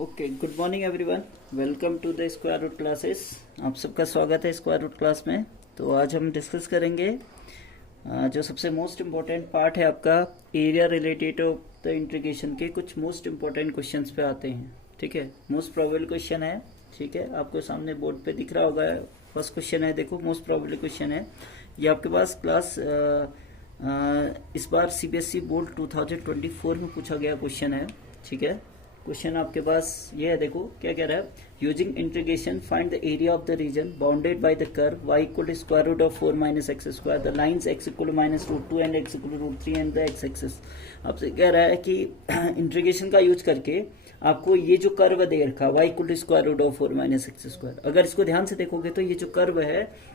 Okay, good morning everyone. Welcome to the square root classes. आप सबका स्वागत है स्क्वायर रूट क्लास में। तो आज हम डिस्कस करेंगे जो सबसे मोस्ट इम्पोर्टेंट पार्ट है आपका area related of the integration के कुछ मोस्ट इम्पोर्टेंट क्वेश्चंस पे आते हैं। ठीक है, मोस्ट प्रोबेबल क्वेश्चन है। ठीक है, आपको सामने बोर्ड पे दिख रहा होगा। फर्स्ट क्वेश्चन है, देखो मोस्ट प्रोबेबल क्वेश्चन है ये आपके पास क्लास इस बार सीबीएसई बोर्ड 2024 में पूछा गया क्वेश्चन है। ठीक है, क्वेश्चन आपके पास ये है, देखो क्या कह रहा है। Using integration find the area of the region bounded by the curve y equal to square root of 4 minus x square the lines x equal to minus root 2 and x equal to root 3 and the x axis. आपसे कह रहा है कि integration का use करके आपको ये जो कर्व दे रखा y equal to square root of 4 minus x square, अगर इसको ध्यान से देखोगे तो ये जो कर्व है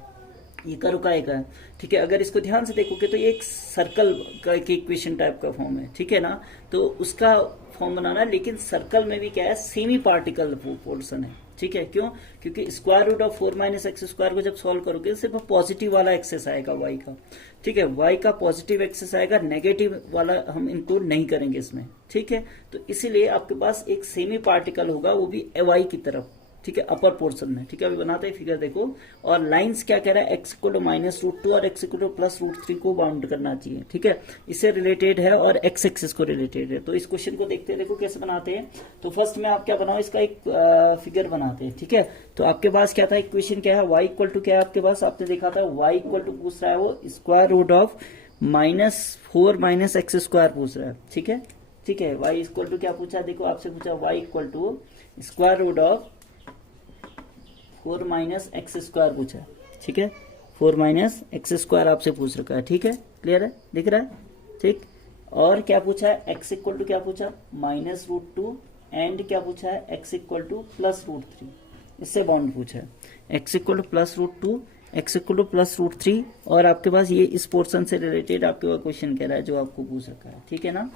ये कर्व का एक है। ठीक है, अगर इसको ध्यान से देखोगे तो ये एक सर्कल का एक इक्वेशन टाइप का फॉर्म है। ठीक है ना, तो उसका फॉर्म बनाना है, लेकिन सर्कल में भी क्या है, सेमी पार्टिकल पोर्शन है। ठीक है, क्यों? क्योंकि square root of 4 minus x square को जब सॉल्व करोगे सिर्फ पॉजिटिव वाला एक्सेस आएगा y का। ठीक है, y का पॉजिटिव एक्सेस आएगा, नेगेटिव वाला हम इंक्लूड नहीं करेंगे इसमें। ठीक है, तो इसीलिए आपके पास एक सेमी पार्टिकल होगा, वो भी y की तरफ। ठीक है, अपर पोर्शन में। ठीक है, अभी बनाते हैं फिगर, देखो। और लाइंस क्या कह रहा है, x equal to minus root 2 और x equal to plus root 3 को बाउंड करना चाहिए। ठीक है, इससे रिलेटेड है और x एक्सिस को रिलेटेड है। तो इस क्वेश्चन को देखते हैं, देखो कैसे बनाते हैं। तो फर्स्ट में आप क्या बनाओ, इसका एक फिगर बनाते हैं। ठीक है, तो आपके पास क्या था, इक्वेशन क्या है, y इक्वल टू क्या है आपके पास, आपने देखा था y इक्वल टू पूछ रहा है वो square root of -4 minus x square पूछ रहा है। ठीक है, ठीक है, y इक्वल टू क्या पूछा, देखो आपसे पूछा y equal to square root of 4 minus x square पूछा है। ठीक है, 4 माइनस एक्स स्क्वायर आपसे पूछ रखा है। ठीक है, क्लियर है, दिख रहा है। ठीक, और क्या पूछा है, एक्स इक्वल टू क्या पूछा, माइनस रूट 2 एंड क्या पूछा है, x equal to plus root 3। इससे बाउंड पूछा है, x equal to plus root 2, x equal to plus root 3। और आपके पास ये इस पोर्शन से रिलेटेड आपके पास क्वेश्चन कह रहा है जो आपको पूछ रखा है। ठीक है ना,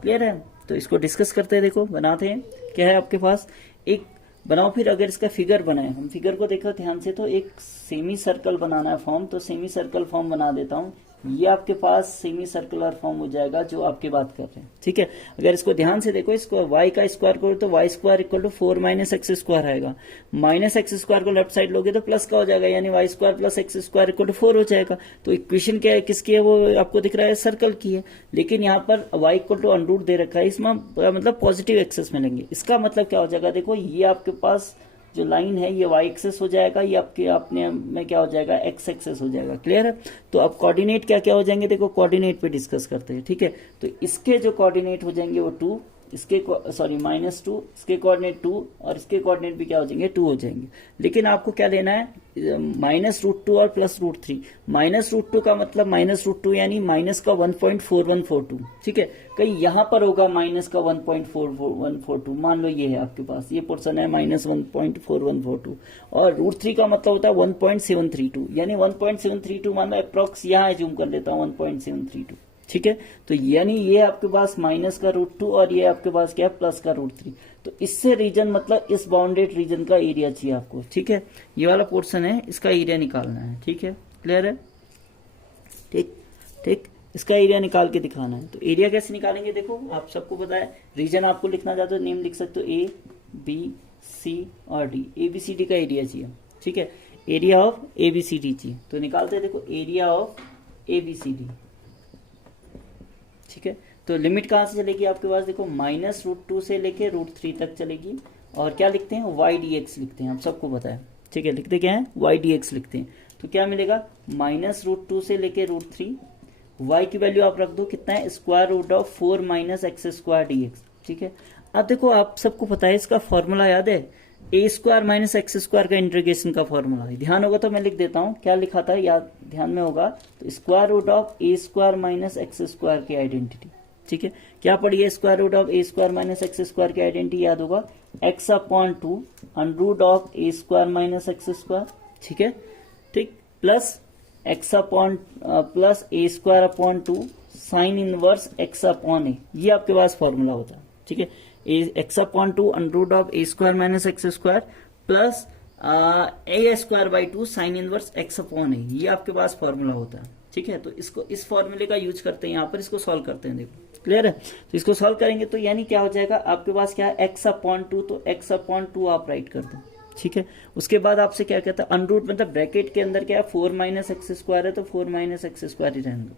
क्लियर है। तो इसको डिस्कस करते हैं, देखो बनाते हैं। क्या है आपके पास, एक बनाओ। फिर अगर इसका फिगर बनाए, हम फिगर को देखो ध्यान से, तो एक सेमी सर्कल बनाना है फॉर्म, तो सेमी सर्कल फॉर्म बना देता हूं। ये आपके पास सेमी सर्कुलर फॉर्म हो जाएगा जो आपकी बात कर रहे हैं। ठीक है, अगर इसको ध्यान से देखो, इसको y का स्क्वायर करो तो y square equal to 4 minus x square आएगा। माइनस एक्स स्क्वायर को लेफ्ट साइड लोगे तो प्लस का हो जाएगा, यानी y square plus x square equal to 4 हो जाएगा। तो इक्वेशन क्या है, किसकी है, वो आपको दिख रहा है सर्कल की है। लेकिन यहाँ पर y इक्वल टू अंडरूट दे रखा है, इसमें मतलब पॉजिटिव एक्सेस मिलेंगे। इसका मतलब क्या हो जाएगा, देखो ये आपके पास जो लाइन है ये y एक्सेस हो जाएगा, ये आपके अपने में क्या हो जाएगा, x एक्सेस हो जाएगा। क्लियर है। तो अब कोऑर्डिनेट क्या क्या हो जाएंगे, देखो कोऑर्डिनेट पे डिस्कस करते हैं। ठीक है, तो इसके जो कोऑर्डिनेट हो जाएंगे वो 2, इसके सॉरी -2, इसके कोऑर्डिनेट 2 और इसके कोऑर्डिनेट भी क्या हो जाएंगे, 2 हो जाएंगे। लेकिन आपको क्या लेना है, -√2 और +√3। -√2 का मतलब -√2 यानी माइनस का 1.4142। ठीक है, कहीं यहां पर होगा माइनस का 1.4142, मान लो ये है आपके पास, ये पोर्शन है -1.4142। और √3 का मतलब होता है 1.732, यानी 1.732 मान लो अप्रॉक्स, यहाँ जूम कर लेता हूँ 1.732। ठीक है, तो यानी ये आपके पास माइनस का √2 और ये आपके पास क्या है, प्लस का √3। तो इससे रीजन मतलब इस बाउंडेड रीजन का एरिया चाहिए आपको। ठीक है, ये वाला पोर्शन है, इसका एरिया निकालना है। ठीक है, क्लियर है। ठीक ठीक, इसका एरिया निकाल के दिखाना है। तो एरिया कैसे निकालेंगे, देखो आप सबको पता है, रीजन आपको लिखना चाहते हो नेम लिख सकते हो, ए बी सी और डी। ABCD का एरिया चाहिए। ठीक है, एरिया ऑफ ABCD चाहिए, तो निकालते हैं। देखो एरिया ऑफ ABCD। ठीक है, तो लिमिट कहां से चलेगी आपके पास, देखो -√2 से लेके √3 तक चलेगी। और क्या लिखते हैं, y/dx लिखते हैं, आप सबको पता है। ठीक है, लिखते क्या है, y/dx लिखते हैं। तो क्या मिलेगा, -√2 से लेके √3, y की वैल्यू आप रख दो, कितना है, square root of 4 minus x square dx। ठीक है, अब देखो आप सबको पता है, इसका फॉर्मूला याद है, ए स्क्वायर माइनस एक्स स्क्वायर का इंटीग्रेशन का फॉर्मूला है। ध्यान होगा तो मैं लिख देता हूँ, क्या लिखा था याद ध्यान में होगा, तो square root of A square minus x square की आइडेंटिटी। ठीक है, क्या पड़ी है, square root of A square minus x square की आइडेंटिटी याद होगा, x/2 underroot of A square minus x square. ठीक है, ठीक, plus plus A square upon 2 sine inverse x/a, ये आपके पास फॉर्मूला होता है। ठीक है, x/2 underroot of A square minus x square plus a² by 2 sine inverse x/a, ये आपके पास फॉर्मूला होता है। ठीक है, तो इसको इस फॉर्मूले का यूज करते हैं यहाँ पर, इसको सॉल्व करते हैं। देखो क्लियर है, तो इसको सॉल्व करेंगे तो यानी क्या हो जाएगा आपके पास, क्या है x/2, तो x/2 आप राइट कर दो। ठीक है, उसके बाद आपसे क्या कहता है, अनरूट मतलब ब्रैकेट के अंदर क्या है 4 - x² है, तो 4 - x² ही रहने दो।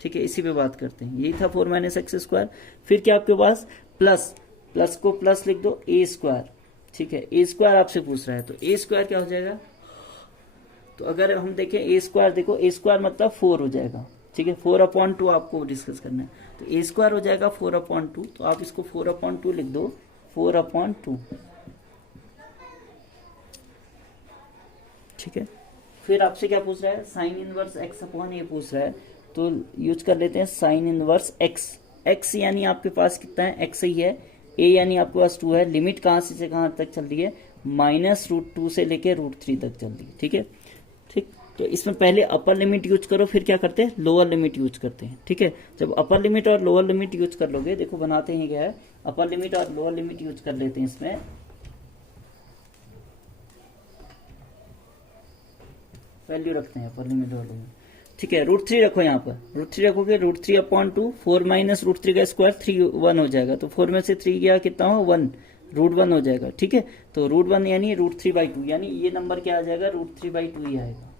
ठीक है, इसी पे बात करते हैं, यही था 4 - x²। फिर क्या आपके पास प्लस को प्लस लिख दो a²। ठीक है, a² आपसे पूछ रहा है, तो a² क्या हो जाएगा, तो अगर हम देखें a² देखो a² मतलब 4 हो जाएगा। ठीक है, 4/2 आपको डिस्कस करना है, तो a² हो जाएगा 4/2, तो आप इसको 4/2 लिख दो, 4/2। ठीक है, फिर आपसे क्या पूछ रहा है, साइन इनवर्स x/a पूछ रहा है, तो यूज कर लेते हैं साइन इनवर्स x यानी आपके पास कितना है, x ही है, a यानी आपके पास 2 है, लिमिट कहां से कहां तक चल रही है, -√2 से लेके √3 तक चल रही है। ठीक है, ठीक, तो इसमें पहले अपर लिमिट यूज करो, फिर क्या करते हैं, लोअर लिमिट यूज करते हैं। ठीक है, जब अपर लिमिट और लोअर लिमिट यूज कर लोगे, देखो बनाते हैं क्या है, अपर लिमिट और लोअर लिमिट यूज कर लेते हैं, इसमें वैल्यू रखते हैं अपर लिमिट और लोअर लिमिट। ठीक है, √3 रखो यहाँ पर, √3 रखोगे, √3/2, 4 - √3 का स्क्वायर 3 हो जाएगा, तो 4 में से 3 गया कितना हो, 1, √1 हो जाएगा। ठीक है, तो √1 यानी √3/2, यानी ये नंबर क्या आ जाएगा, √3/2 ही आएगा।